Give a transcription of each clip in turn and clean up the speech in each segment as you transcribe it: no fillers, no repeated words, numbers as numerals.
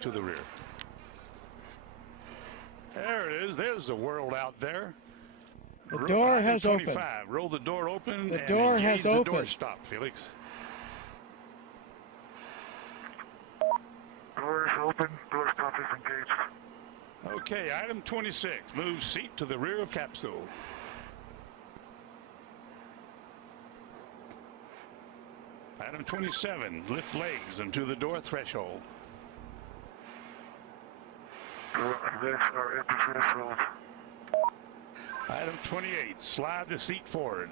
to the rear. There it is. There's the world out there. The door has opened. Roll the door open. The door has opened. The door stop, Felix. Door is open. Door stop is engaged. Okay, item 26. Move seat to the rear of capsule. Item 27. Lift legs into the door threshold. Legs are at the threshold. Item 28. Slide the seat forward.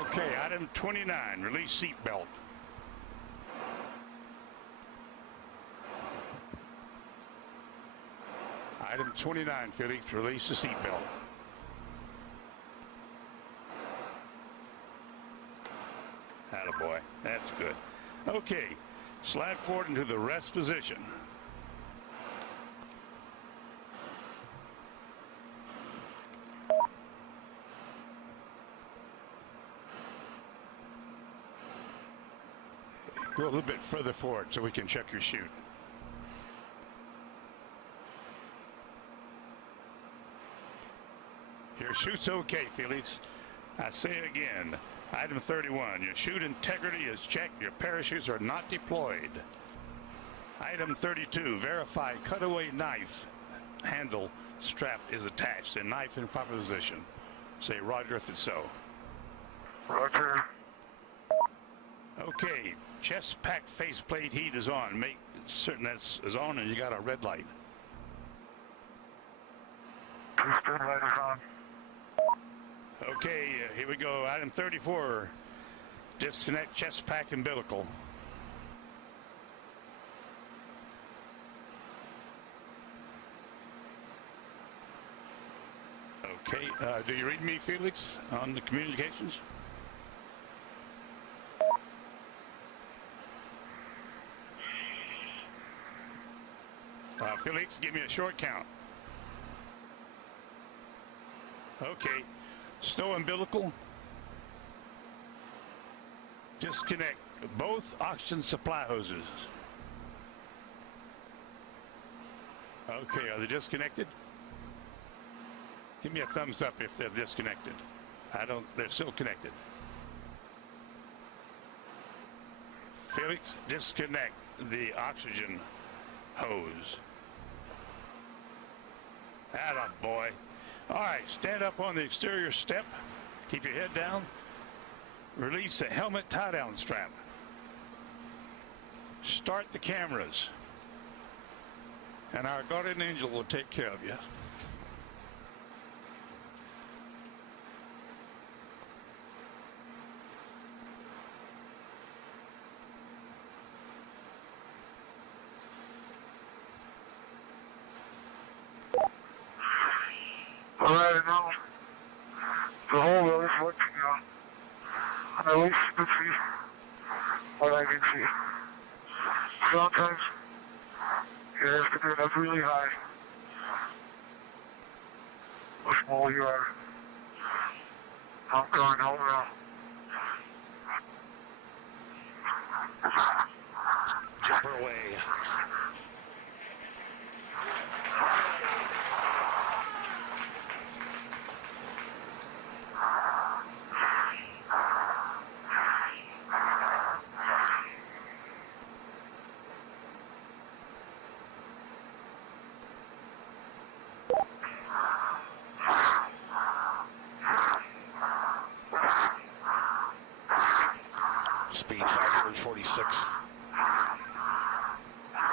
Okay, item 29. Release seat belt. Item 29, Felix, release the seat belt. Attaboy, that's good. Okay, slide forward into the rest position. Go a little bit further forward so we can check your chute. Your chute's okay, Felix. I say again, item 31, your chute integrity is checked. Your parachutes are not deployed. Item 32, verify cutaway knife handle strap is attached and knife in proper position. Say roger if it's so. Roger. Okay, chest pack faceplate heat is on. Make certain that's on and you got a red light. Red light is on. Okay, here we go. Item 34, disconnect chest pack umbilical. Okay, do you read me, Felix, on the communications? Felix, give me a short count. Okay. Stow umbilical. Disconnect both oxygen supply hoses. Okay, are they disconnected? Give me a thumbs up if they're disconnected. They're still connected. Felix, disconnect the oxygen hose. Attaboy. All right, stand up on the exterior step. Keep your head down. Release the helmet tie-down strap. Start the cameras. And our guardian angel will take care of you. All right, now the whole road is working now. And at least you can see what I can see. Sometimes you have to get up really high. How small you are. I'm going home now. Jumper away. Speed 546.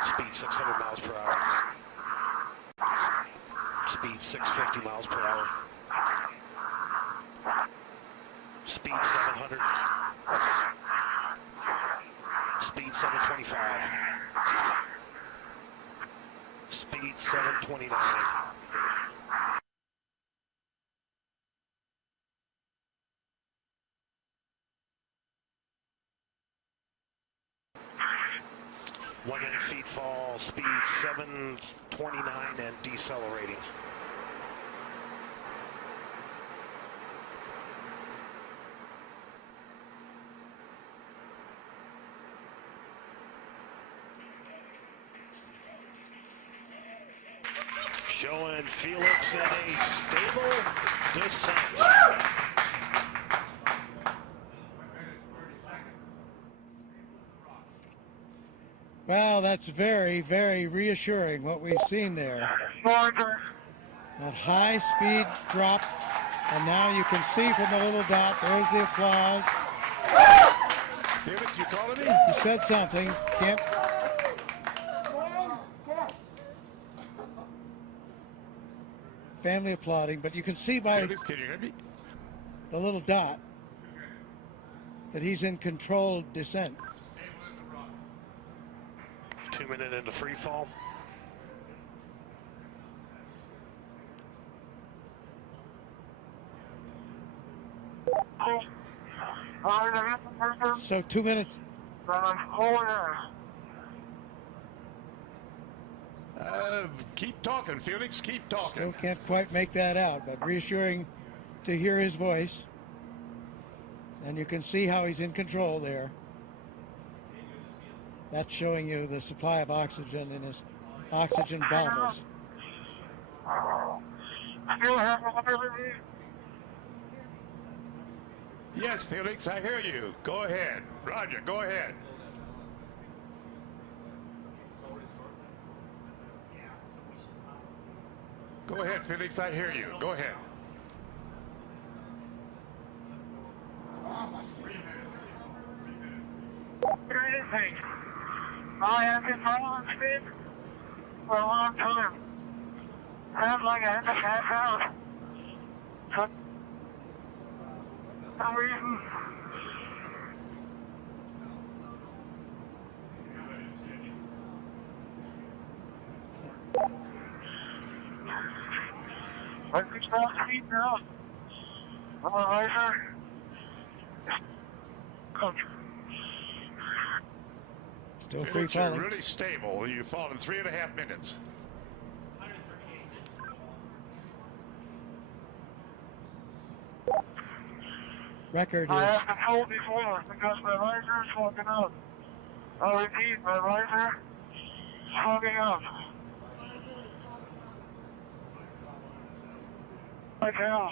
Speed 600 miles per hour. Speed 650 miles per hour. Speed 700. Speed 725. Speed 729. Feet fall, speed 729 and decelerating. Showing Felix in a stable descent. Well, that's very, very reassuring what we've seen there. That high speed drop, and now you can see from the little dot, there's the applause. Felix, you calling me? He said something. Can't. Family applauding, but you can see by Felix, can you hear me? the little dot that he's in controlled descent. 2 minutes into free fall. So 2 minutes. Keep talking, Felix. Keep talking. Still can't quite make that out, but reassuring to hear his voice. And you can see how he's in control there. That's showing you the supply of oxygen in his oxygen bottles. Yes, Felix, I hear you. Go ahead. Roger, go ahead. Go ahead, Felix, I hear you. Go ahead. I have been following speed for a long time. Sounds like I had to pass out. For some reason. I can stop speed now. Otherwise, Still free Felix, you're falling. really stable. You've fallen 3.5 minutes. Record I is have been told before because my visor is fogging up. I'll repeat, my visor is fogging up. Like hell.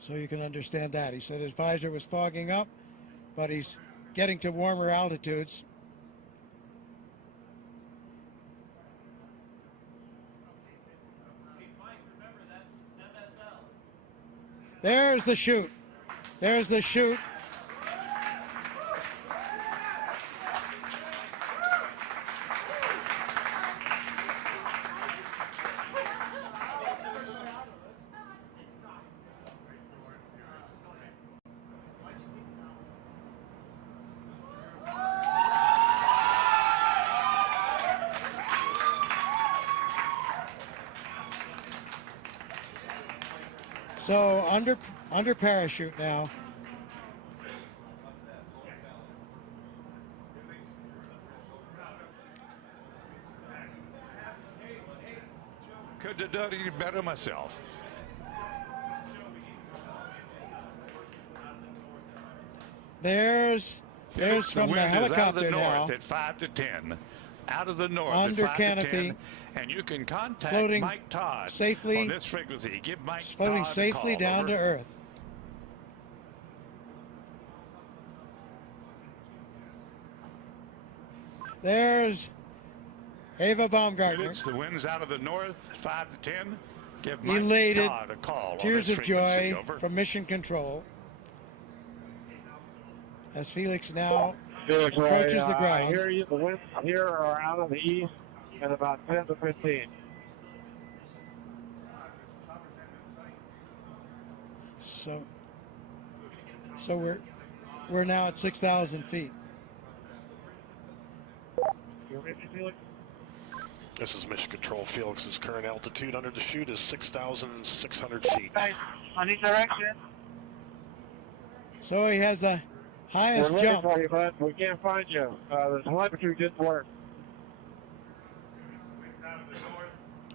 so you can understand that. He said his visor was fogging up, but he's getting to warmer altitudes. There's the chute. There's the chute. So under parachute now. Could have done it better myself. There's Felix, from the wind is helicopter out of the now. north at 5 to 10. Out of the north Under at 5 canopy. to 10. And you can contact Floating Mike Todd safely- on this frequency. Give Mike Floating Todd a safely call. down Over. to Earth. There's Ava Baumgartner. Felix, the wind's out of the north, 5 to 10. Give Mike Elated, Todd a call. tears on of this frequency. joy Over. from Mission Control as Felix now Felix, approaches the I ground. hear you. The winds here are out of the east at about 10 to 15. So we're now at 6,000 feet. You ready, Felix? This is Mission Control. Felix's current altitude under the chute is 6,600 feet. Hey, I need direction. So he has the highest We're looking jump. for you, bud. We can't find you. The telemetry didn't work.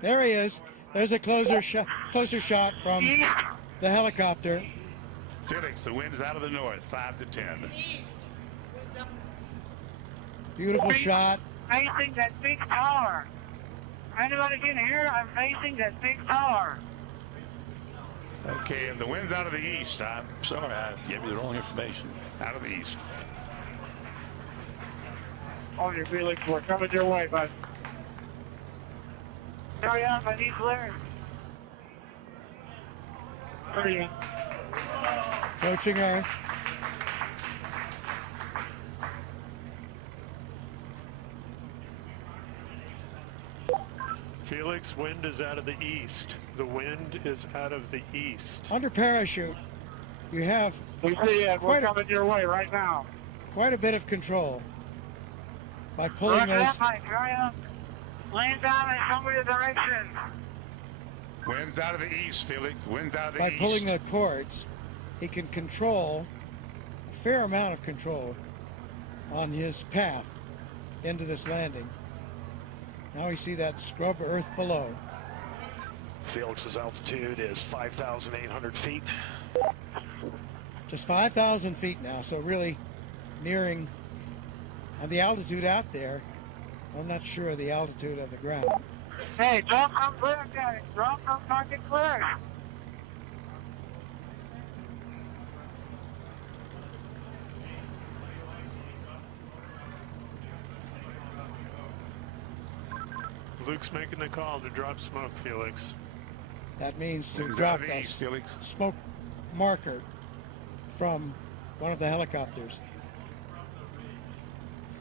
There he is. There's a closer shot from the helicopter. Felix, the wind's out of the north, 5 to 10. Beautiful shot. Facing that big tower. Anybody can hear? I'm facing that big tower. Okay, and the wind's out of the east. I'm sorry, I gave you the wrong information. Out of the east. On your Felix, we're coming your way, bud. Hurry up, I need clearance. Hurry up. Approaching Earth. Felix, wind is out of the east. The wind is out of the east. Under parachute, you have We see it. We're coming your way right now. quite a bit of control by pulling Roger those. that, Mike. Hurry up. Land down and show me the direction. Wind's out of the east, Felix. Wind's out of the By east. pulling the cords, he can control a fair amount of control on his path into this landing. Now we see that scrub earth below. Felix's altitude is 5,800 feet. Just 5,000 feet now, so really nearing, and the altitude out there, I'm not sure of the altitude of the ground. Hey, don't come clear, guys. Don't come fucking clear. Luke's making the call to drop smoke, Felix. That means to Wind's drop out of the a east, Felix. smoke marker from one of the helicopters.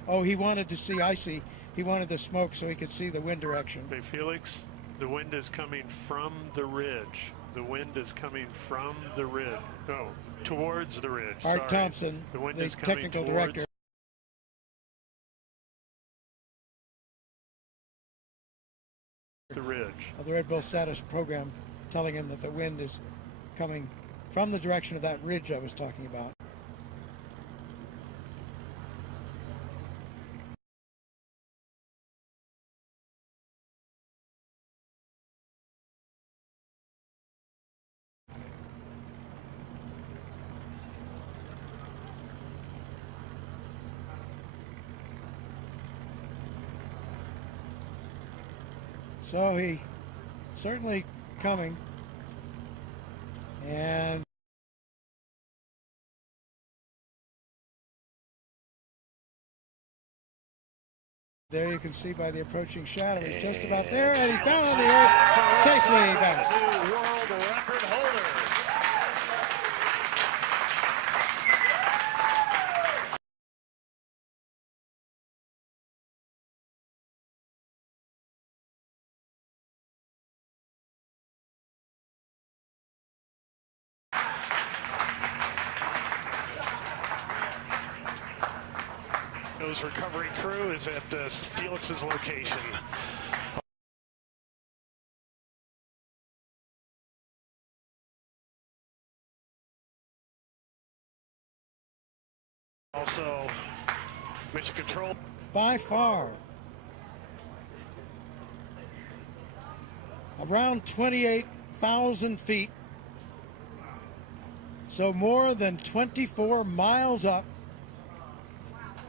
Oh, he wanted to see, I see. He wanted the smoke so he could see the wind direction. Hey, Felix, the wind is coming from the ridge. The wind is coming from the ridge. Oh, towards the ridge. Art Sorry. Thompson, The wind the is coming technical towards director. the ridge. Of the Red Bull status program, telling him that the wind is coming from the direction of that ridge I was talking about. So he certainly coming, and there you can see by the approaching shadow, he's just about there, and he's down on the earth safely back. New world record holder. His recovery crew is at Felix's location. Also, mission control. By far, around 28,000 feet, so more than 24 miles up.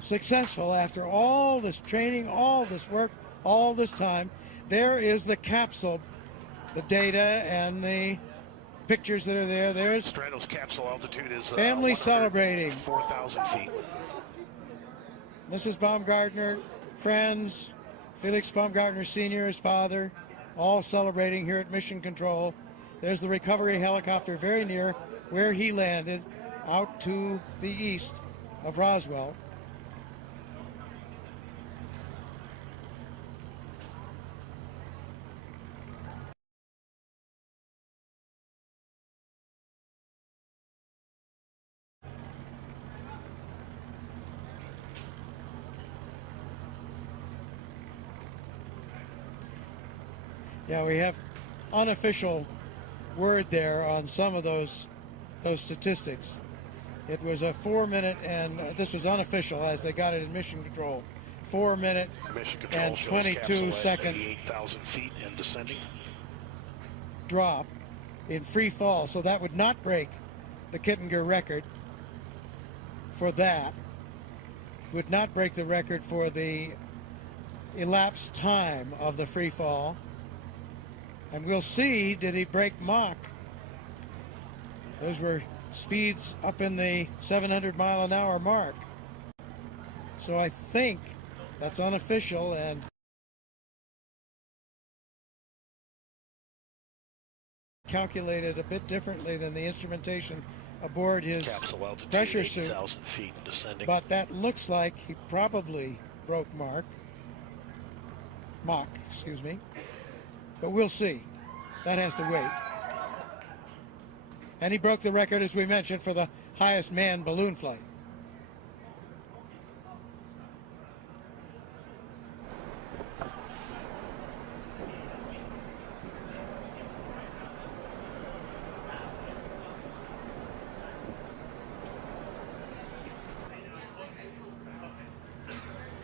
Successful after all this training, all this work, all this time. There is the capsule, the data and the pictures that are there. There's Stratos capsule altitude is family celebrating. 4,000 feet. Mrs. Baumgartner, friends, Felix Baumgartner Sr., his father, all celebrating here at Mission Control. There's the recovery helicopter very near where he landed, out to the east of Roswell. Yeah, we have unofficial word there on some of those statistics. It was a 4 minute, and this was unofficial as they got it in Mission Control. 4 minute Mission control and shows 22 capsule at second 88,000 feet and descending. drop in free fall, so that would not break the Kittinger record for that. Would not break the record for the elapsed time of the free fall. And we'll see, did he break Mach? Those were speeds up in the 700-mile-an-hour mark. So I think that's unofficial and calculated a bit differently than the instrumentation aboard his capsule altitude, pressure suit. 8,000 feet and descending. But that looks like he probably broke Mach, excuse me. But we'll see. That has to wait. And he broke the record, as we mentioned, for the highest manned balloon flight.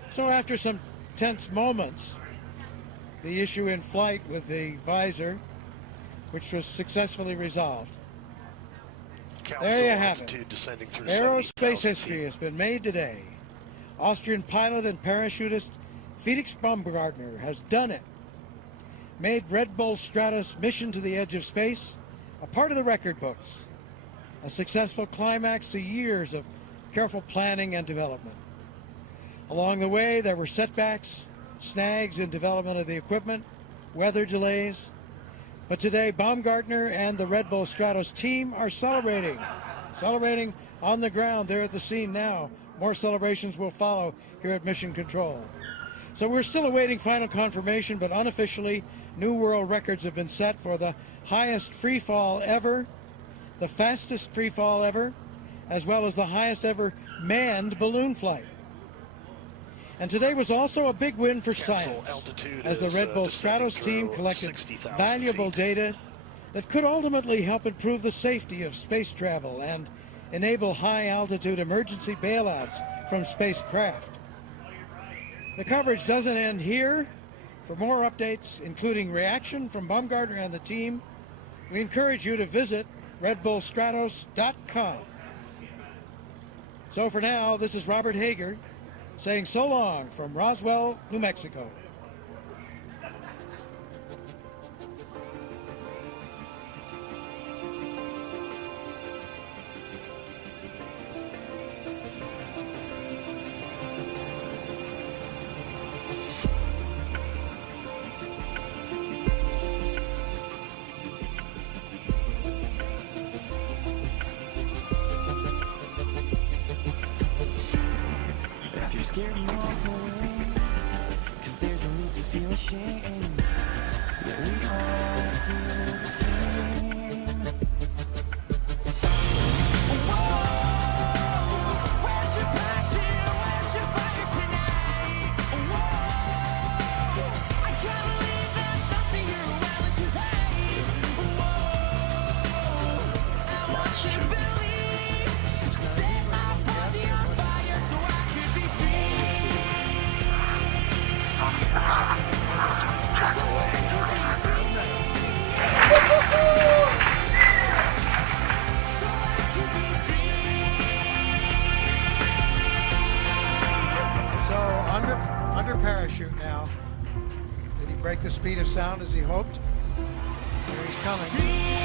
So after some tense moments, the issue in flight with the visor, which was successfully resolved. There you have it. Aerospace history has been made today. Austrian pilot and parachutist Felix Baumgartner has done it. Made Red Bull Stratos mission to the edge of space a part of the record books. A successful climax to years of careful planning and development. Along the way, there were setbacks, snags in development of the equipment, weather delays. But today, Baumgartner and the Red Bull Stratos team are celebrating on the ground. They're at the scene now. More celebrations will follow here at Mission Control. So we're still awaiting final confirmation, but unofficially, new world records have been set for the highest free fall ever, the fastest free fall ever, as well as the highest ever manned balloon flight. And today was also a big win for science, as the Red Bull Stratos team collected valuable data that could ultimately help improve the safety of space travel and enable high-altitude emergency bailouts from spacecraft. The coverage doesn't end here. For more updates, including reaction from Baumgartner and the team, we encourage you to visit redbullstratos.com. So for now, this is Robert Hager, saying so long from Roswell, New Mexico. Scared and walk away, 'cause there's no need to feel ashamed. Yeah, we all feel the same. Whoa, where's your passion? Where's your fire tonight? Whoa, I can't believe there's nothing you're willing to hate. Whoa, I want you to believe. Set my body on fire so I could be free. So under parachute now. Did he break the speed of sound as he hoped? Here he's coming.